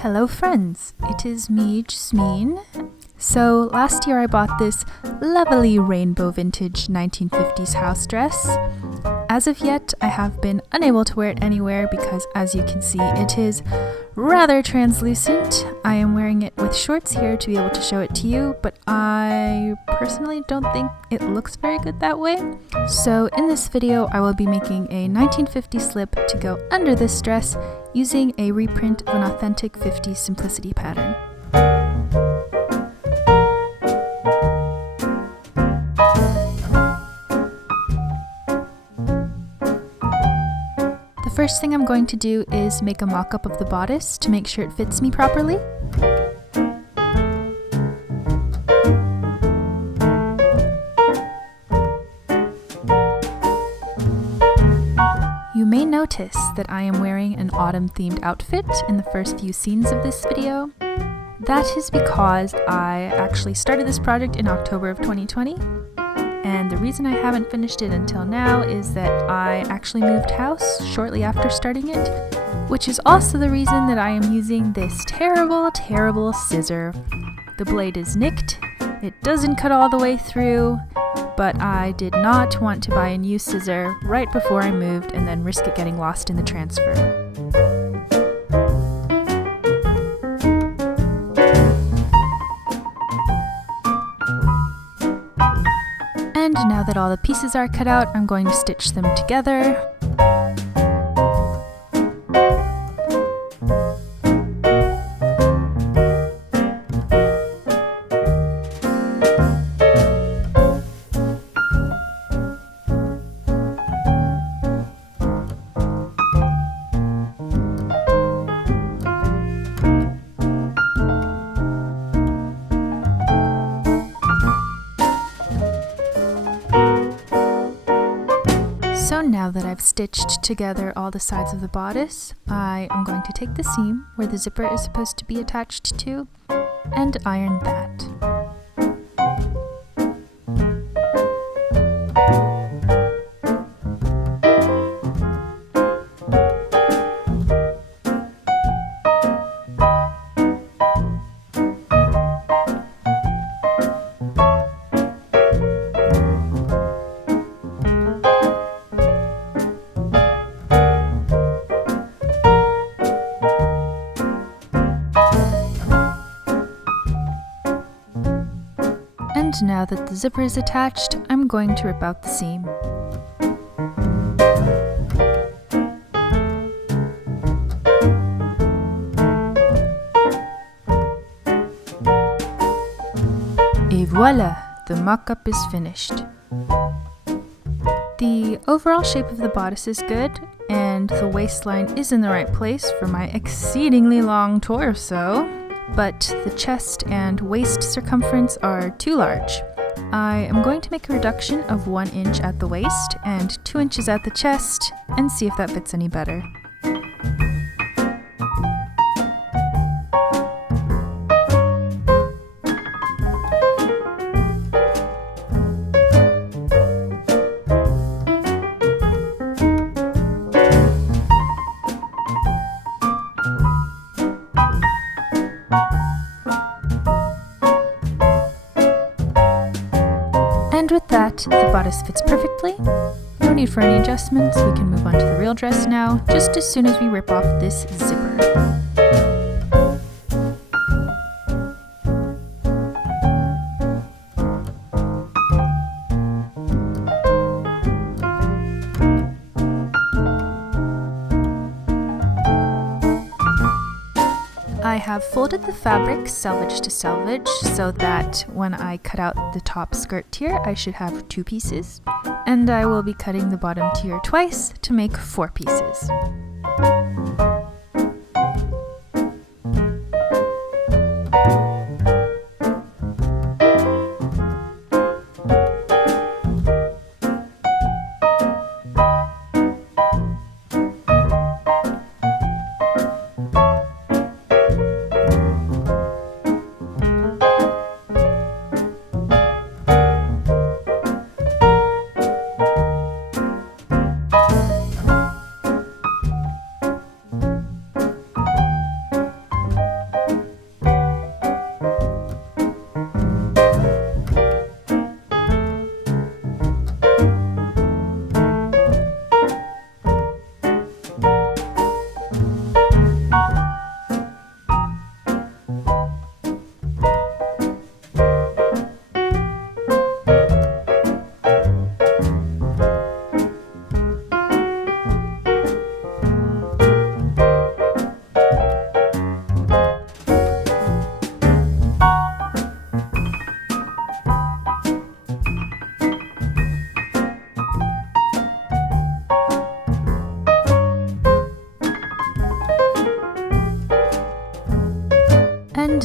Hello friends, it is me, Jasmine. So last year I bought this lovely rainbow vintage 1950s house dress. As of yet, I have been unable to wear it anywhere because, as you can see, it is rather translucent. I am wearing it with shorts here to be able to show it to you, but I personally don't think it looks very good that way. So in this video, I will be making a 1950s slip to go under this dress using a reprint of an authentic 50s simplicity pattern. The first thing I'm going to do is make a mock-up of the bodice to make sure it fits me properly. You may notice that I am wearing an autumn-themed outfit in the first few scenes of this video. That is because I actually started this project in October of 2020. And the reason I haven't finished it until now is that I actually moved house shortly after starting it, which is also the reason that I am using this terrible scissor. The blade is nicked, it doesn't cut all the way through, but I did not want to buy a new scissor right before I moved and then risk it getting lost in the transfer. And now that all the pieces are cut out, I'm going to stitch them together. So now that I've stitched together all the sides of the bodice, I am going to take the seam where the zipper is supposed to be attached to and iron that. And now that the zipper is attached, I'm going to rip out the seam. Et voila! The mock-up is finished. The overall shape of the bodice is good, and the waistline is in the right place for my exceedingly long torso. But the chest and waist circumference are too large. I am going to make a reduction of 1 inch at the waist and 2 inches at the chest and see if that fits any better. And with that, the bodice fits perfectly. No need for any adjustments. We can move on to the real dress now, just as soon as we rip off this zipper. I have folded the fabric selvage to selvage so that when I cut out the top skirt tier, I should have 2 pieces. And I will be cutting the bottom tier twice to make 4 pieces.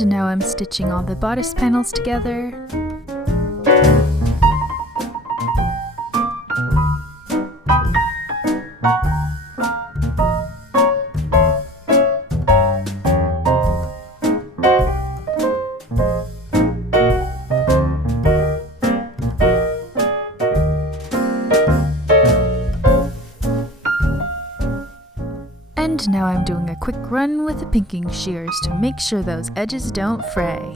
And now I'm stitching all the bodice panels together. And now I'm doing a quick run with the pinking shears to make sure those edges don't fray.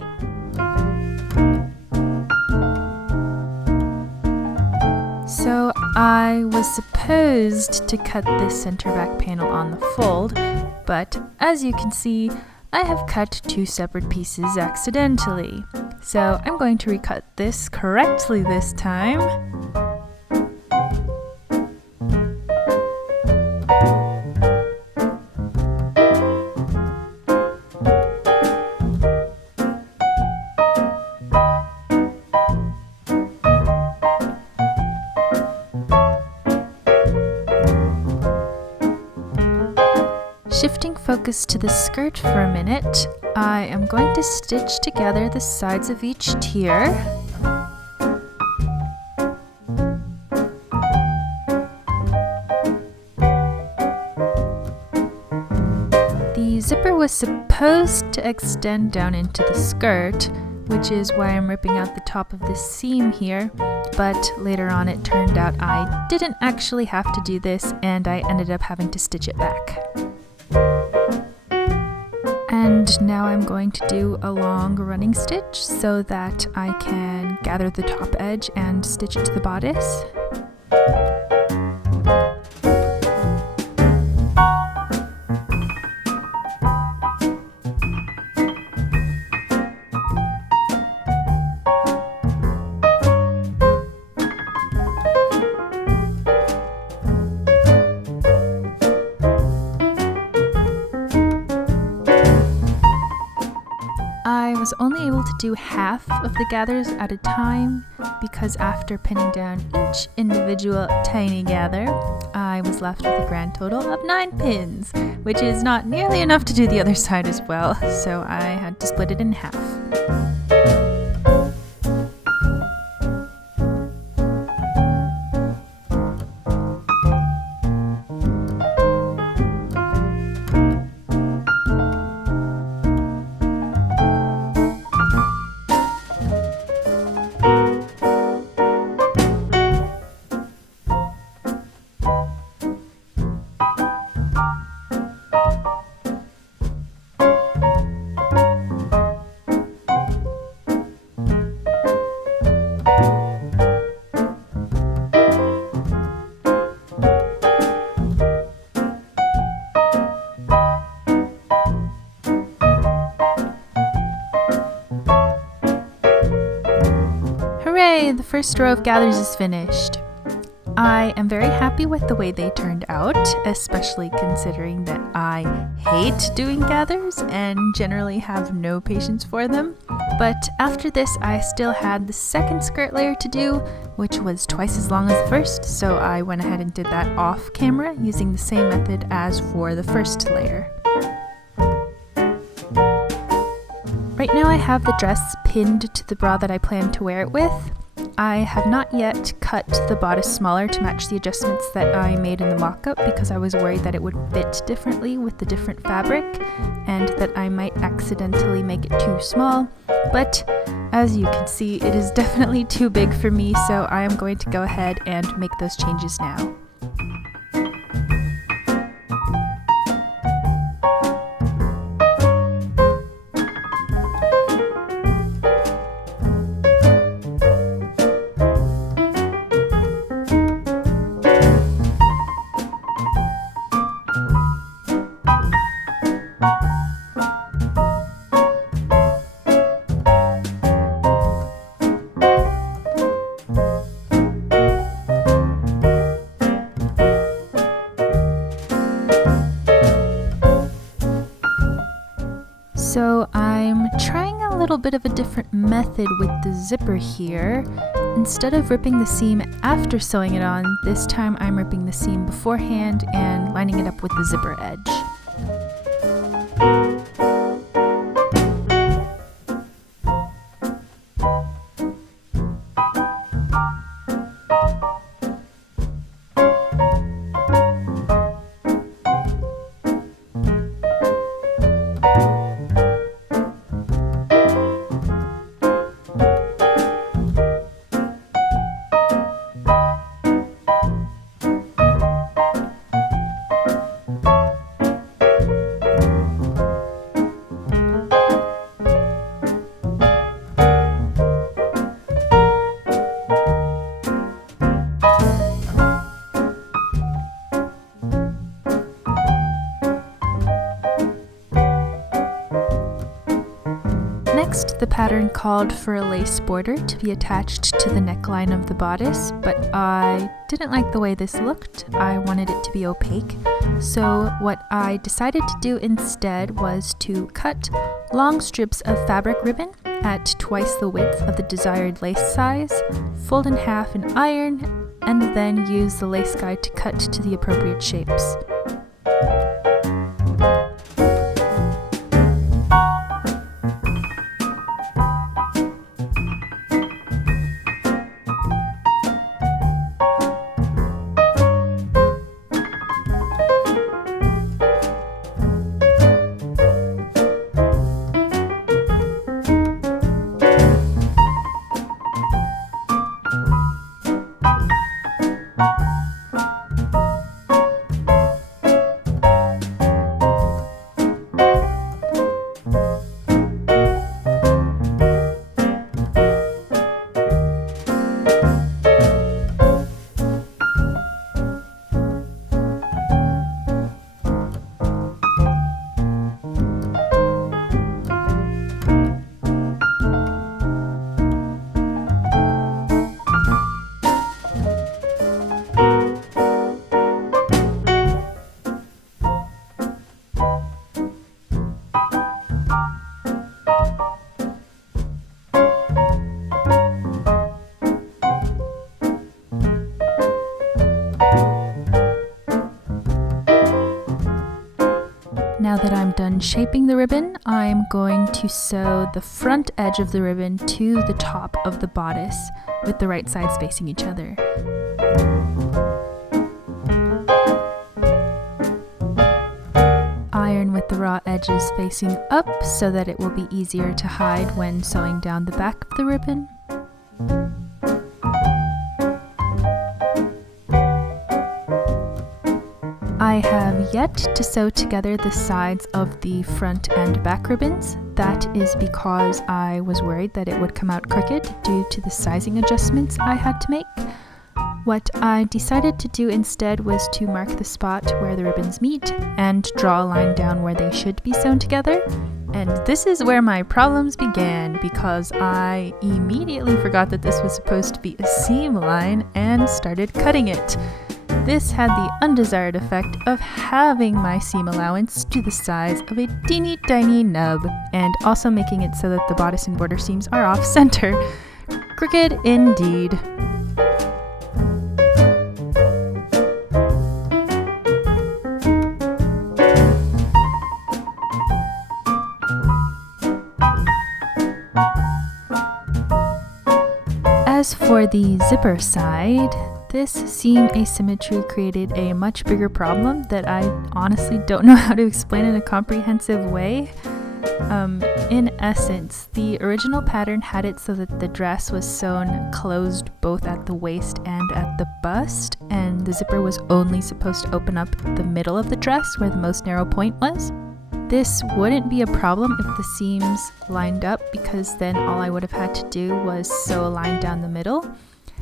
So I was supposed to cut this center back panel on the fold, but as you can see, I have cut two separate pieces accidentally. So I'm going to recut this correctly this time. Shifting focus to the skirt for a minute, I am going to stitch together the sides of each tier. The zipper was supposed to extend down into the skirt, which is why I'm ripping out the top of this seam here, but later on it turned out I didn't actually have to do this and I ended up having to stitch it back. And now I'm going to do a long running stitch so that I can gather the top edge and stitch it to the bodice. I was only able to do half of the gathers at a time because after pinning down each individual tiny gather, I was left with a grand total of 9 pins, which is not nearly enough to do the other side as well, so I had to split it in half. Hooray! The first row of gathers is finished. I am very happy with the way they turned out, especially considering that I hate doing gathers and generally have no patience for them. But after this, I still had the second skirt layer to do, which was twice as long as the first, so I went ahead and did that off camera using the same method as for the first layer. Right now I have the dress pinned to the bra that I plan to wear it with. I have not yet cut the bodice smaller to match the adjustments that I made in the mock-up because I was worried that it would fit differently with the different fabric and that I might accidentally make it too small. But as you can see, it is definitely too big for me, so I am going to go ahead and make those changes now. So I'm trying a little bit of a different method with the zipper here. Instead of ripping the seam after sewing it on, this time I'm ripping the seam beforehand and lining it up with the zipper edge. Next, the pattern called for a lace border to be attached to the neckline of the bodice, but I didn't like the way this looked. I wanted it to be opaque. So what I decided to do instead was to cut long strips of fabric ribbon at twice the width of the desired lace size, fold in half and iron, and then use the lace guide to cut to the appropriate shapes. Now that I'm done shaping the ribbon, I'm going to sew the front edge of the ribbon to the top of the bodice with the right sides facing each other. Iron with the raw edges facing up so that it will be easier to hide when sewing down the back of the ribbon. I have yet to sew together the sides of the front and back ribbons. That is because I was worried that it would come out crooked due to the sizing adjustments I had to make. What I decided to do instead was to mark the spot where the ribbons meet and draw a line down where they should be sewn together. And this is where my problems began, because I immediately forgot that this was supposed to be a seam line and started cutting it. This had the undesired effect of having my seam allowance to the size of a teeny tiny nub, and also making it so that the bodice and border seams are off center. Crooked indeed. As for the zipper side, this seam asymmetry created a much bigger problem that I honestly don't know how to explain in a comprehensive way. In essence, the original pattern had it so that the dress was sewn closed both at the waist and at the bust, and the zipper was only supposed to open up the middle of the dress where the most narrow point was. This wouldn't be a problem if the seams lined up, because then all I would have had to do was sew a line down the middle.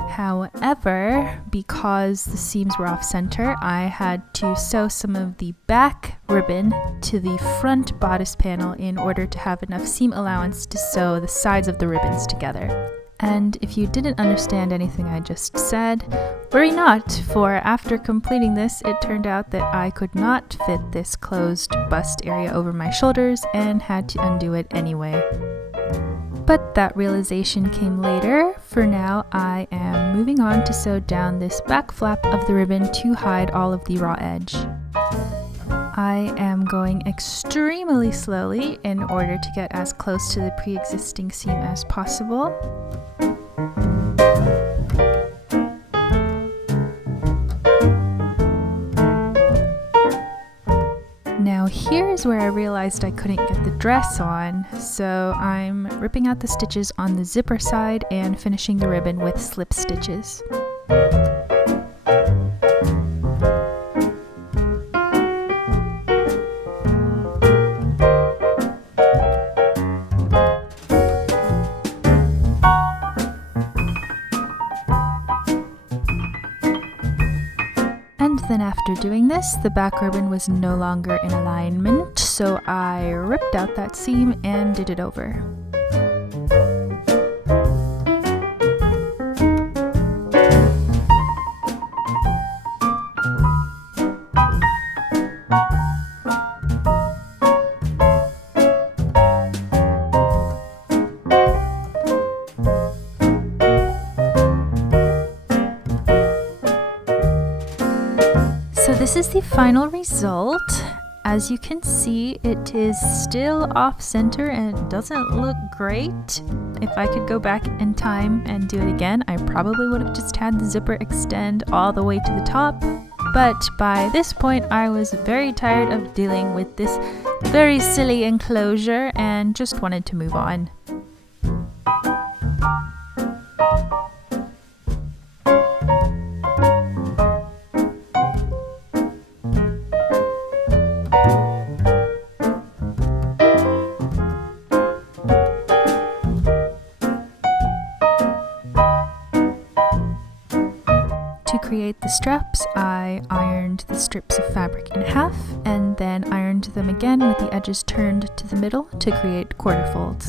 However, because the seams were off center, I had to sew some of the back ribbon to the front bodice panel in order to have enough seam allowance to sew the sides of the ribbons together. And if you didn't understand anything I just said, worry not, for after completing this, it turned out that I could not fit this closed bust area over my shoulders and had to undo it anyway. But that realization came later. For now, I am moving on to sew down this back flap of the ribbon to hide all of the raw edge. I am going extremely slowly in order to get as close to the pre-existing seam as possible. Now here's where I realized I couldn't get the dress on, so I'm ripping out the stitches on the zipper side and finishing the ribbon with slip stitches. Then after doing this, the back ribbon was no longer in alignment, so I ripped out that seam and did it over. the final result. As you can see, it is still off center and doesn't look great. If I could go back in time and do it again, I probably would have just had the zipper extend all the way to the top. But by this point, I was very tired of dealing with this very silly enclosure and just wanted to move on. To create the straps, I ironed the strips of fabric in half and then ironed them again with the edges turned to the middle to create quarter folds.